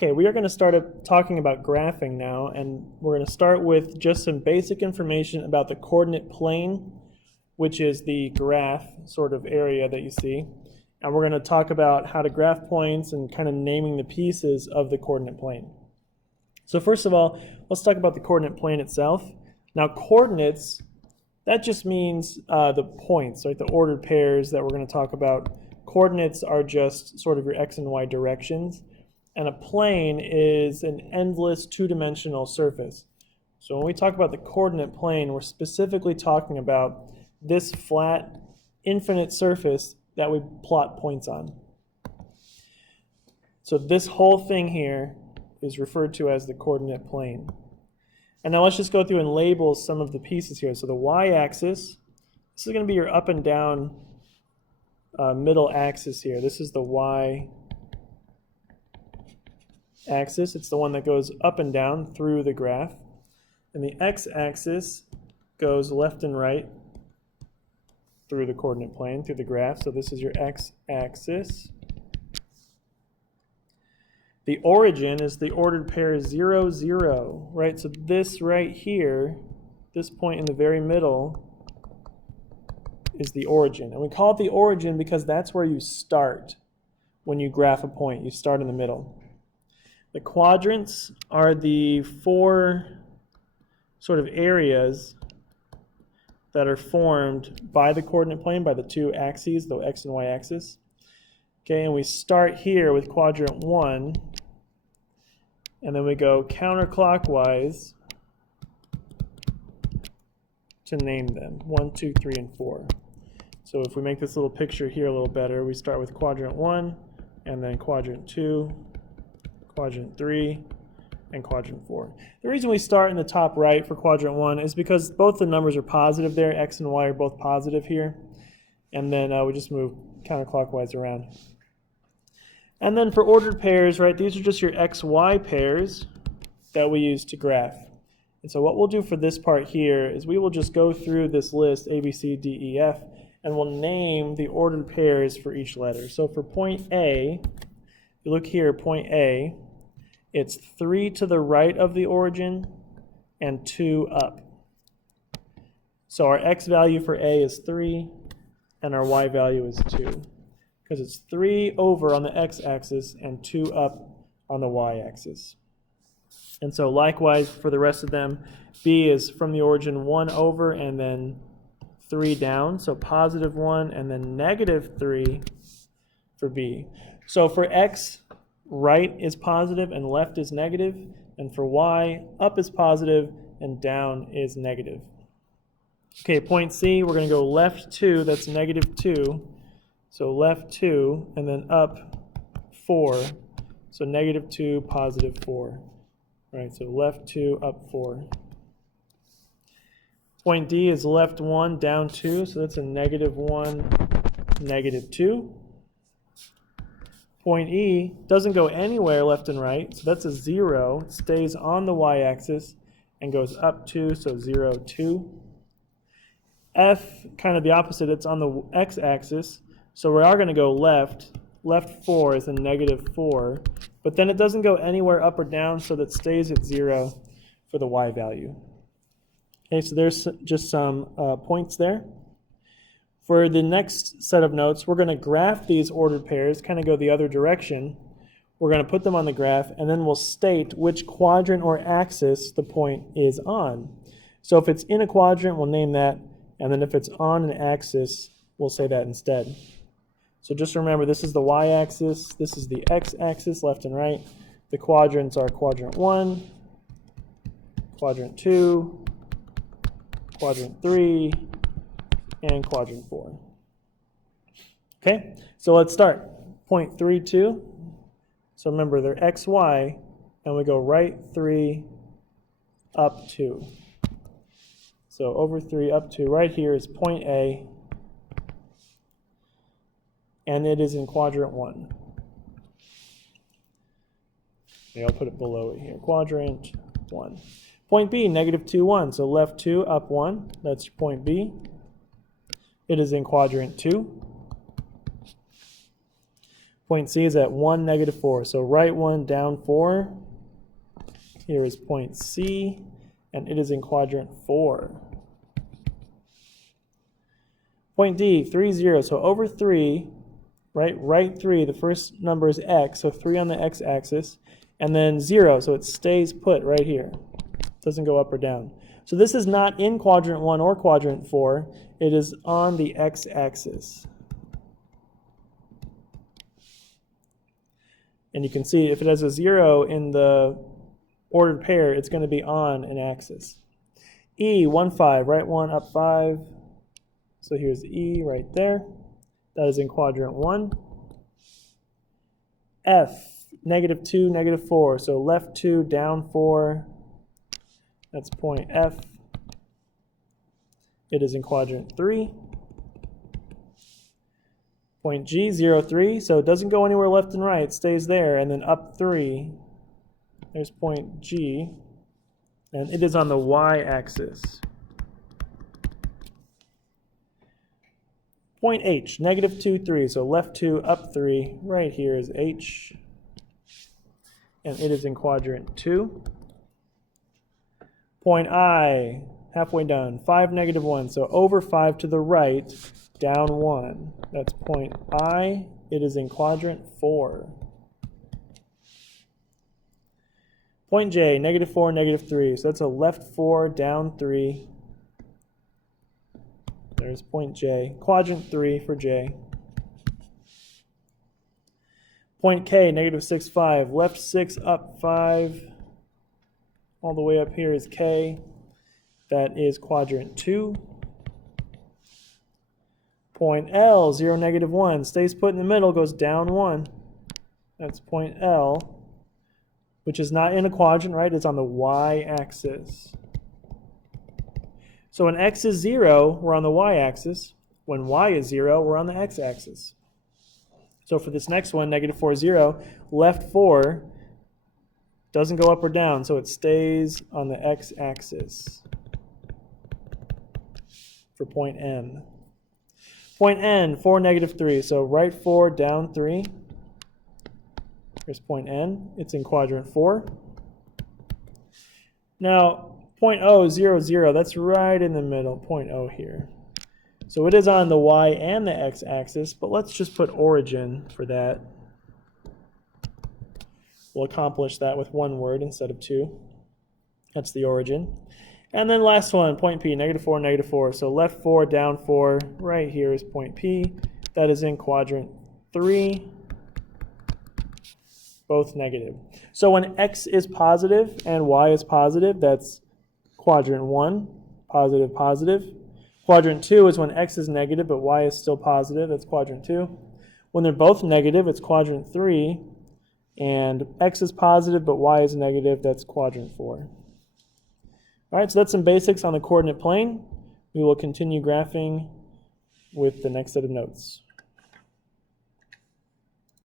Okay, we are going to start talking about graphing now, and we're going to start with just some basic information about the coordinate plane, which is the graph sort of area that you see. And we're going to talk about how to graph points and kind of naming the pieces of the coordinate plane. So first of all, let's talk about the coordinate plane itself. Now coordinates, that just means the points, right? The ordered pairs that we're going to talk about. Coordinates are just sort of your x and y directions. And a plane is an endless two-dimensional surface. So when we talk about the coordinate plane, we're specifically talking about this flat, infinite surface that we plot points on. So this whole thing here is referred to as the coordinate plane. And now let's just go through and label some of the pieces here. So the y-axis, this is going to be your up and down middle axis here. This is the y-axis. It's the one that goes up and down through the graph. And the x-axis goes left and right through the coordinate plane, through the graph. So this is your x-axis. The origin is the ordered pair 0, 0, right? So this right here, this point in the very middle, is the origin. And we call it the origin because that's where you start when you graph a point. You start in the middle. The quadrants are the four sort of areas that are formed by the coordinate plane, by the two axes, the x and y axis. Okay, and we start here with quadrant 1, and then we go counterclockwise to name them, 1, 2, 3, and 4. So if we make this little picture here a little better, we start with quadrant 1, and then quadrant 2, quadrant 3, and quadrant 4. The reason we start in the top right for quadrant 1 is because both the numbers are positive there. X and Y are both positive here. And then we just move counterclockwise around. And then for ordered pairs, right, these are just your XY pairs that we use to graph. And so what we'll do for this part here is we will just go through this list, A, B, C, D, E, F, and we'll name the ordered pairs for each letter. So for point A, if you look here, point A, it's 3 to the right of the origin and 2 up. So our x value for A is 3 and our y value is 2 because it's 3 over on the x-axis and 2 up on the y-axis. And so likewise for the rest of them, B is from the origin 1 over and then 3 down, so positive 1 and then negative 3 for B. So for x, right is positive and left is negative, and for y, up is positive and down is negative. Okay, point C, we're going to go left 2, that's negative 2, so left 2, and then up 4, so negative 2, positive 4. Right, so left 2, up 4. Point D is left 1, down 2, so that's a negative 1, negative 2. Point E doesn't go anywhere left and right, so that's a 0. It stays on the y-axis and goes up 2, so 0, 2. F, kind of the opposite, it's on the x-axis, so we are going to go left. Left 4 is a negative 4, but then it doesn't go anywhere up or down, so that stays at 0 for the y value. Okay, so there's just some points there. For the next set of notes, we're going to graph these ordered pairs, kind of go the other direction. We're going to put them on the graph, and then we'll state which quadrant or axis the point is on. So if it's in a quadrant, we'll name that, and then if it's on an axis, we'll say that instead. So just remember, this is the y-axis, this is the x-axis, left and right. The quadrants are quadrant 1, quadrant 2, quadrant 3, and quadrant 4. Okay, so let's start. Point 3, 2. So remember, they're x, y, and we go right 3, up 2. So over 3, up 2. Right here is point A, and it is in quadrant 1. Okay, I'll put it below it here. Quadrant 1. Point B, negative 2, 1. So left 2, up 1. That's point B. It is in quadrant 2. Point C is at 1, -4. So right 1, down 4. Here is point C, and it is in quadrant 4. Point D, 3, 0. So over 3, right 3, the first number is x, so 3 on the x-axis, and then 0, so it stays put right here. It doesn't go up or down. So this is not in quadrant 1 or quadrant 4. It is on the x-axis. And you can see if it has a 0 in the ordered pair, it's going to be on an axis. E, 1, 5, right 1, up 5. So here's E right there. That is in quadrant 1. F, -2, -4. So left 2, down 4. That's point F. It is in quadrant 3. Point G, 0, 3. So it doesn't go anywhere left and right. It stays there. And then up 3. There's point G. And it is on the y-axis. Point H, -2, 3. So left 2, up 3. Right here is H. And it is in quadrant 2. Point I, halfway done, 5, -1. So over 5 to the right, down 1. That's point I. It is in quadrant 4. Point J, -4, -3. So that's a left 4, down 3. There's point J. Quadrant 3 for J. Point K, -6, 5. Left 6, up 5. All the way up here is K. That is quadrant 2. Point L, 0, -1. Stays put in the middle, goes down 1. That's point L, which is not in a quadrant, right? It's on the y-axis. So when x is 0, we're on the y-axis. When y is 0, we're on the x-axis. So for this next one, -4, 0, left 4 doesn't go up or down, so it stays on the x-axis for point N. Point N, 4, -3. So right 4, down 3. Here's point N. It's in quadrant 4. Now, point O, 0, 0. That's right in the middle, point O here. So it is on the y and the x-axis, but let's just put origin for that. We'll accomplish that with one word instead of two. That's the origin. And then last one, point P, -4, -4. So left 4, down 4. Right here is point P. That is in quadrant 3. Both negative. So when x is positive and y is positive, that's quadrant 1, positive, positive. Quadrant 2 is when x is negative but y is still positive. That's quadrant 2. When they're both negative, it's quadrant 3. And x is positive but y is negative. That's quadrant 4. All right, so that's some basics on the coordinate plane. We will continue graphing with the next set of notes.